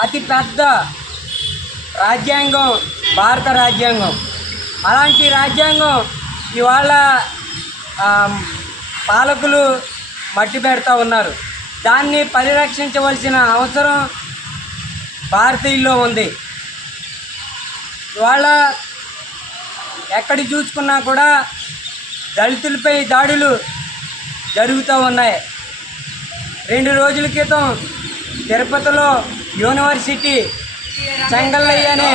అతి పెద్ద రాజ్యాంగం భారత రాజ్యాంగం. అలాంటి రాజ్యాంగం ఇవాళ పాలకులు మట్టి పెడతా ఉన్నారు. దాన్ని పరిరక్షించవలసిన అవసరం భారతీయుల్లో ఉంది. ఇవాళ ఎక్కడ చూసుకున్నా కూడా దళితులపై దాడులు జరుగుతూ ఉన్నాయి. రెండు రోజుల క్రితం తిరుపతిలో యూనివర్సిటీ చెంగల్లయ్య అనే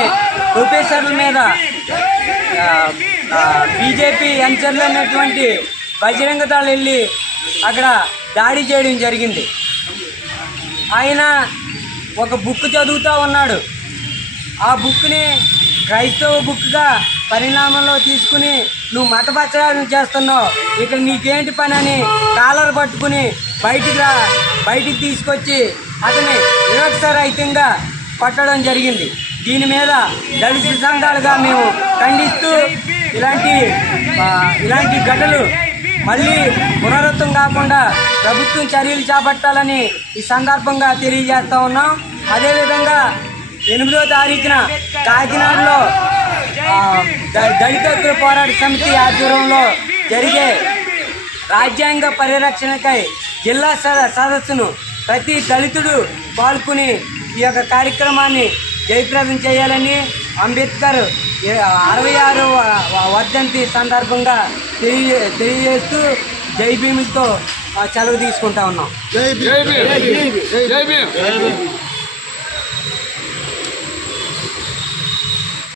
ప్రొఫెసర్ల మీద బీజేపీ అంచర్లు అనేటువంటి బజరంగ దళ వెళ్ళి అక్కడ దాడి చేయడం జరిగింది. ఆయన ఒక బుక్ చదువుతూ ఉన్నాడు. ఆ బుక్ని క్రైస్తవ బుక్గా పరిణామంలో తీసుకుని నువ్వు మత ప్రచారం చేస్తున్నావు. ఇక్కడ నీకేంటి పని అని కాలర్ పట్టుకుని బయటికి రా బయటికి తీసుకొచ్చి అతని వివక్షరహితంగా కొట్టడం జరిగింది. దీని మీద దళిత సంఘాలుగా మేము ఖండిస్తూ ఇలాంటి ఇలాంటి ఘటనలు మళ్ళీ పునరుత్వం కాకుండా ప్రభుత్వం చర్యలు చేపట్టాలని ఈ సందర్భంగా తెలియజేస్తా ఉన్నాం. అదేవిధంగా ఎనిమిదో తారీఖున కాకినాడలో దళిత హక్కుల పోరాట సమితి ఆధ్వర్యంలో జరిగే రాజ్యాంగ పరిరక్షణకై జిల్లా సద- సదస్సును ప్రతి దళితుడు పాల్గొని ఈ యొక్క కార్యక్రమాన్ని జయప్రదం చేయాలని అంబేద్కర్ అరవై ఆరు వర్ధంతి సందర్భంగా తెలియ తెలియజేస్తూ జై భీములతో ఆ, సెలవు తీసుకుంటా ఉన్నాం. జై భీమ్. జై భీమ్.